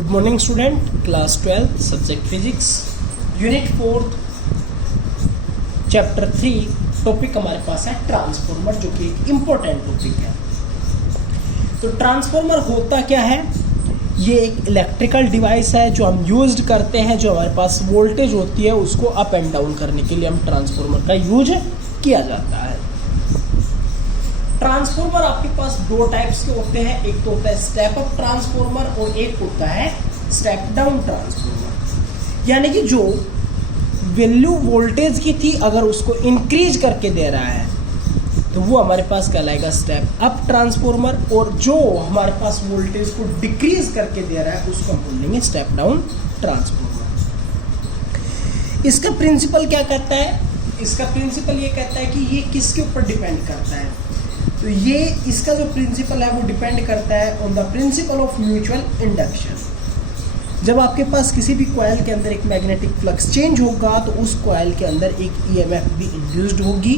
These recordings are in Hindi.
Good morning student, class 12 subject physics unit 4 chapter 3 topic हमारे पास है ट्रांसफॉर्मर, जो कि एक इम्पोर्टेंट टॉपिक है। तो ट्रांसफॉर्मर होता क्या है? ये एक इलेक्ट्रिकल डिवाइस है जो हम यूज्ड करते हैं, जो हमारे पास वोल्टेज होती है उसको अप एंड डाउन करने के लिए हम ट्रांसफॉर्मर का यूज किया जाता है। ट्रांसफॉर्मर आपके पास दो टाइप्स के होते हैं, एक तो होता है स्टेप अप ट्रांसफॉर्मर और एक होता है स्टेप डाउन ट्रांसफॉर्मर। यानी कि जो वैल्यू वोल्टेज की थी अगर उसको इंक्रीज करके दे रहा है तो वो हमारे पास कहलाएगा स्टेप अप ट्रांसफॉर्मर, और जो हमारे पास वोल्टेज को डिक्रीज करके दे रहा है उसको हम बोलेंगे स्टेप डाउन ट्रांसफॉर्मर। इसका प्रिंसिपल क्या कहता है? इसका प्रिंसिपल ये कहता है कि ये किसके ऊपर डिपेंड करता है। तो ये इसका जो प्रिंसिपल है वो डिपेंड करता है on the principle of mutual induction. जब आपके पास किसी भी कॉइल के अंदर एक मैग्नेटिक फ्लक्स चेंज होगा तो उस कॉइल के अंदर एक ईएमएफ भी इंड्यूस्ड होगी,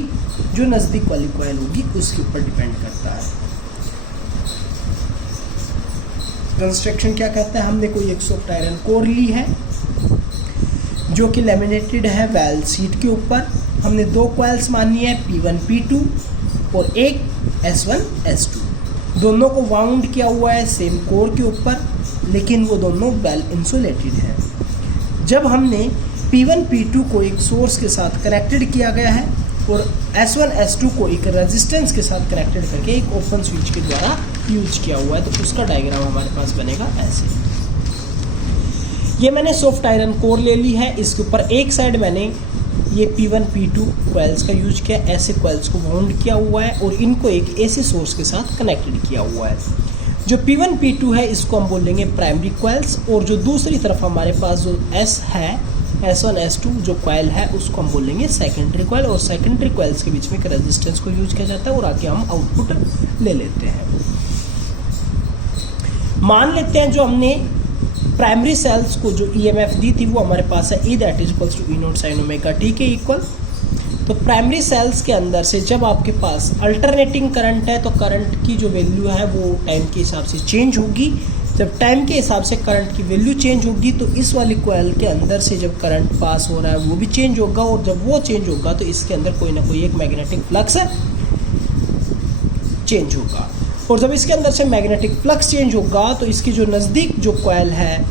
जो नज़दीक वाली कॉइल होगी उसके ऊपर डिपेंड करता है। कंस्ट्रक्शन क्या कहता है? हमने कोई एक सॉफ्ट आयरन कोर ली है जो कि लैमिनेटेड है वेल शीट के ऊपर। हमने दो कॉइल्स मानी है P1 P2 और एक S1 S2। दोनों को वाउंड किया हुआ है सेम कोर के ऊपर, लेकिन वो दोनों वेल इंसुलेटेड है। जब हमने P1 P2 को एक सोर्स के साथ कनेक्टेड किया गया है और S1 S2 को एक रेजिस्टेंस के साथ कनेक्टेड करके एक ओपन स्विच के द्वारा यूज किया हुआ है, तो उसका डायग्राम हमारे पास बनेगा ऐसे। ये मैंने सॉफ्ट आयरन कोर ले ली है, इसके ऊपर एक साइड मैंने ये P1 P2 कॉइल्स का यूज किया, ऐसे कॉइल्स को वाउंड किया हुआ है और इनको एक एसी सोर्स के साथ कनेक्टेड किया हुआ है। जो P1 P2 है इसको हम बोलेंगे प्राइमरी कॉइल्स, और जो दूसरी तरफ हमारे पास जो S है S1 S2 जो कॉइल है उसको हम बोलेंगे सेकेंडरी कॉइल, और सेकेंडरी कॉइल्स के बीच में एक रेजिस्टेंस को यूज किया जाता है और आगे हम आउटपुट ले लेते हैं। मान लेते हैं जो हमने प्राइमरी सेल्स को जो ईएमएफ दी थी वो हमारे पास है E that is equals to E naught sine omega T के इक्वल। तो प्राइमरी सेल्स के अंदर से जब आपके पास अल्टरनेटिंग करंट है तो करंट की जो वैल्यू है वो टाइम के हिसाब से चेंज होगी। जब टाइम के हिसाब से करंट की वैल्यू चेंज होगी तो इस वाली कॉइल के अंदर से जब करंट पास हो रहा है वो भी चेंज होगा, और जब वो चेंज होगा तो इसके अंदर कोई ना कोई एक मैग्नेटिक फ्लक्स चेंज होगा, और जब इसके अंदर से मैग्नेटिक फ्लक्स चेंज होगा तो इसकी जो नज़दीक जो कॉइल है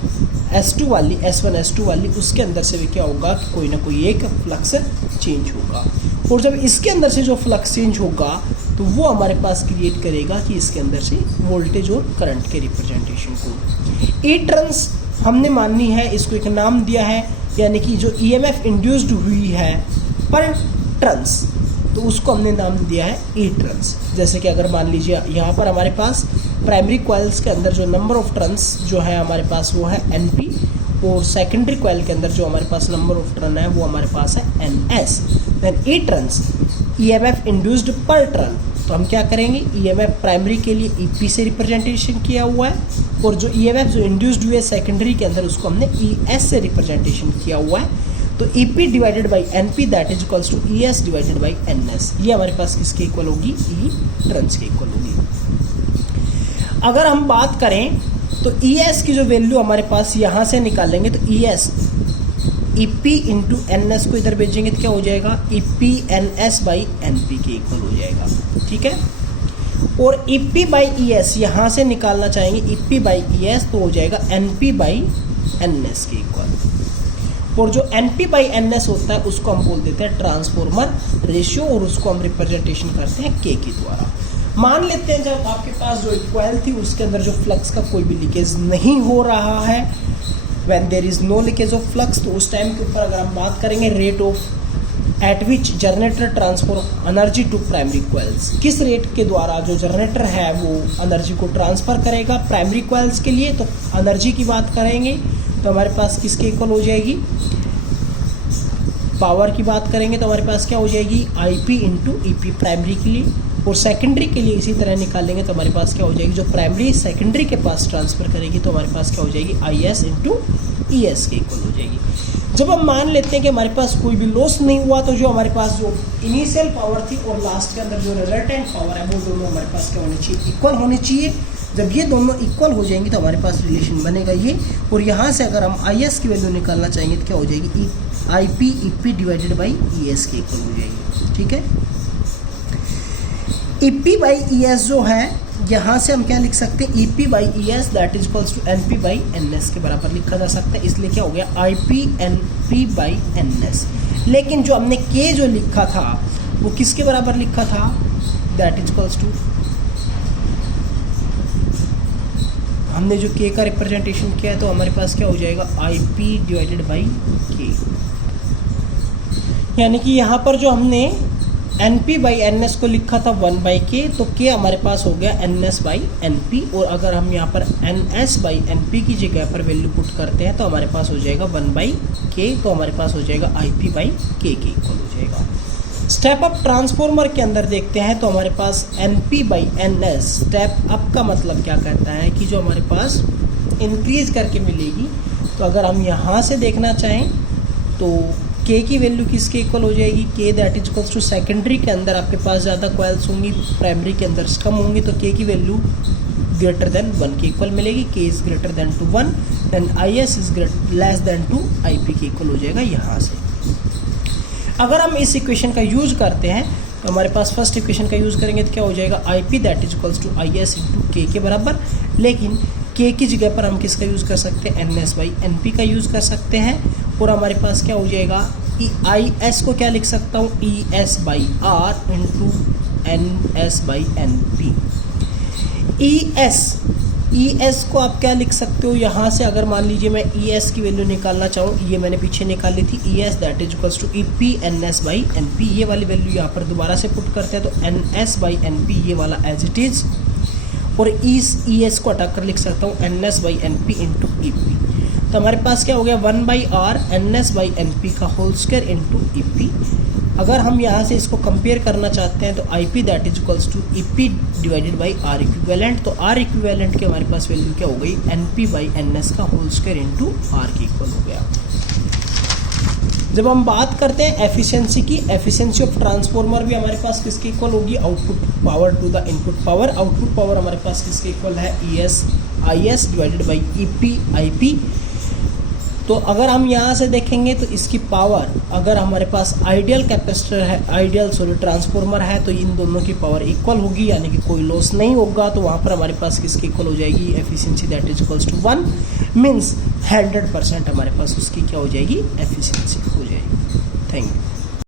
S2 वाली S1 S2 वाली उसके अंदर से भी क्या होगा कि कोई ना कोई एक फ्लक्स चेंज होगा, और जब इसके अंदर से जो फ्लक्स चेंज होगा तो वो हमारे पास क्रिएट करेगा कि इसके अंदर से वोल्टेज और करंट के रिप्रेजेंटेशन को। ई टर्न्स हमने माननी है, इसको एक नाम दिया है, यानी कि जो ईएमएफ इंड्यूस्ड हुई है पर टर्न्स, तो उसको हमने नाम दिया है ई टर्न्स। जैसे कि अगर मान लीजिए यहाँ पर हमारे पास प्राइमरी कॉइल्स के अंदर जो नंबर ऑफ टर्न्स जो है हमारे पास वो है NP, और सेकेंडरी कॉइल के अंदर जो हमारे पास नंबर ऑफ टर्न है वो हमारे पास है NS। देन ई टर्न्स ईएमएफ इंड्यूस्ड पर टर्न, तो हम क्या करेंगे ईएमएफ प्राइमरी के लिए EP से रिप्रेजेंटेशन किया हुआ है, और जो ईएमएफ जो इंड्यूस्ड हुए सेकेंडरी के अंदर उसको हमने ES से रिप्रेजेंटेशन किया हुआ है। तो EP divided by NP that is equals to ES divided by NS। ये हमारे पास किसके इक्वल होगी? ई टर्न्स के इक्वल होगी। अगर हम बात करें तो ES की जो वैल्यू हमारे पास यहाँ से निकालेंगे तो ES EP इंटू NS को इधर भेजेंगे तो क्या हो जाएगा? EP NS बाई NP के इक्वल हो जाएगा, ठीक है। और EP बाई ES यहाँ से निकालना चाहेंगे EP बाई ES तो हो जाएगा NP बाई NS के इक्वल, और जो NP बाई NS होता है उसको हम बोल देते हैं ट्रांसफॉर्मर रेशियो, और उसको हम रिप्रेजेंटेशन करते हैं K के द्वारा। मान लेते हैं जब आपके पास जो एक कॉइल थी उसके अंदर जो फ्लक्स का कोई भी लीकेज नहीं हो रहा है, when there is no leakage of flux, तो उस टाइम के ऊपर अगर हम बात करेंगे rate of at which generator transfer energy to primary coils, किस रेट के द्वारा जो जनरेटर है वो एनर्जी को ट्रांसफर करेगा प्राइमरी कॉइल्स के लिए, तो एनर्जी की बात करेंगे तो हमारे पास किसके इक्वल हो जाएगी? पावर की बात करेंगे तो हमारे पास क्या हो जाएगी? IP इंटू EP प्राइमरी के लिए, और सेकेंडरी के लिए इसी तरह निकालेंगे तो हमारे पास क्या हो जाएगी? जो प्राइमरी सेकेंडरी के पास ट्रांसफर करेगी तो हमारे पास क्या हो जाएगी? IS इंटू ES के इक्वल हो जाएगी। जब हम मान लेते हैं कि हमारे पास कोई भी लॉस नहीं हुआ तो जो हमारे पास जो इनिशियल पावर थी और लास्ट के अंदर जो रिजल्टेंट पावर है वो दोनों हमारे पास क्या होनी चाहिए? इक्वल होनी चाहिए। जब ये दोनों इक्वल हो जाएंगे तो हमारे पास रिलेशन बनेगा ये, और यहाँ से अगर हम आई एस की वैल्यू निकालना चाहेंगे तो क्या हो जाएगी, I P E P divided by E S के इक्वल हो जाएगी। ठीक है, E P by E S जो है यहाँ से हम क्या लिख सकते हैं, E P by E S that is equals to N P by N S के बराबर लिखा जा सकता है, इसलिए क्या हो गया I P N P by N S. लेकिन जो हमने के जो लिखा था वो किसके बराबर लिखा था, दैट इज इक्वल्स टू, हमने जो के का रिप्रेजेंटेशन किया है तो हमारे पास क्या हो जाएगा, आई पी डिवाइडेड बाई के, यानी कि यहाँ पर जो हमने N P by N S को लिखा था 1 बाई के, तो के हमारे पास हो गया N S by N P, और अगर हम यहाँ पर N S by N P की जगह पर वैल्यू पुट करते हैं तो हमारे पास हो जाएगा 1 बाई के, तो हमारे पास हो जाएगा आई पी बाई के इक्वल हो जाएगा। स्टेप अप ट्रांसफॉर्मर के अंदर देखते हैं तो हमारे पास N P by N S, step up का मतलब क्या कहता है कि जो हमारे पास इंक्रीज करके मिलेगी, तो अगर हम यहाँ से देखना चाहें तो के की वैल्यू किसके इक्वल हो जाएगी, K that is equals to secondary के अंदर आपके पास ज़्यादा कॉइल्स होंगी, प्राइमरी के अंदर कम होंगी, तो के की वैल्यू ग्रेटर देन 1 के इक्वल मिलेगी, के इज़ ग्रेटर देन टू 1 then I S is less than to I P के इक्वल हो जाएगा यहाँ से। अगर हम इस इक्वेशन का यूज करते हैं तो हमारे पास फर्स्ट इक्वेशन का यूज़ करेंगे तो क्या हो जाएगा, I P that is equals to I S into K के बराबर, लेकिन के की जगह पर हम किसका यूज़ कर सकते हैं, N S by N P का यूज़ कर सकते हैं, और हमारे पास क्या हो जाएगा, आई एस को क्या लिख सकता हूँ, E S by R into N S by N P. E S को आप क्या लिख सकते हो, यहाँ से अगर मान लीजिए मैं ई एस की वैल्यू निकालना चाहूँ, ये मैंने पीछे निकाल ली थी, E S that is equals to E P N S by N P, ये वाली वैल्यू यहाँ पर दोबारा से पुट करते हैं तो N S by N P ये वाला एज इट इज़, और ई एस को हटा कर लिख सकता हूँ N S by N P into E P, तो हमारे पास क्या हो गया 1 by R N S by N P का whole square into E P. अगर हम यहाँ से इसको कंपेयर करना चाहते हैं तो I P that is equals to E P divided by R equivalent, तो आर इक्विवेलेंट की हमारे पास वैल्यू क्या हो गई, N P by N S का होल स्क्वायर इंटू आर के इक्वल हो गया। जब हम बात करते हैं एफिशिएंसी की, एफिशिएंसी ऑफ ट्रांसफॉर्मर भी हमारे पास किसके इक्वल होगी, output power to the input power, output power हमारे पास किसके इक्वल है, E S I S divided by E P I P. तो अगर हम यहाँ से देखेंगे तो इसकी पावर, अगर हमारे पास आइडियल कैपेसिटर है, आइडियल ट्रांसफॉर्मर है, तो इन दोनों की पावर इक्वल होगी, यानी कि कोई लॉस नहीं होगा, तो वहाँ पर हमारे पास किसकी इक्वल हो जाएगी, efficiency that is equals to 1 means 100% हमारे पास उसकी क्या हो जाएगी, एफिशिएंसी हो जाएगी। Thank you.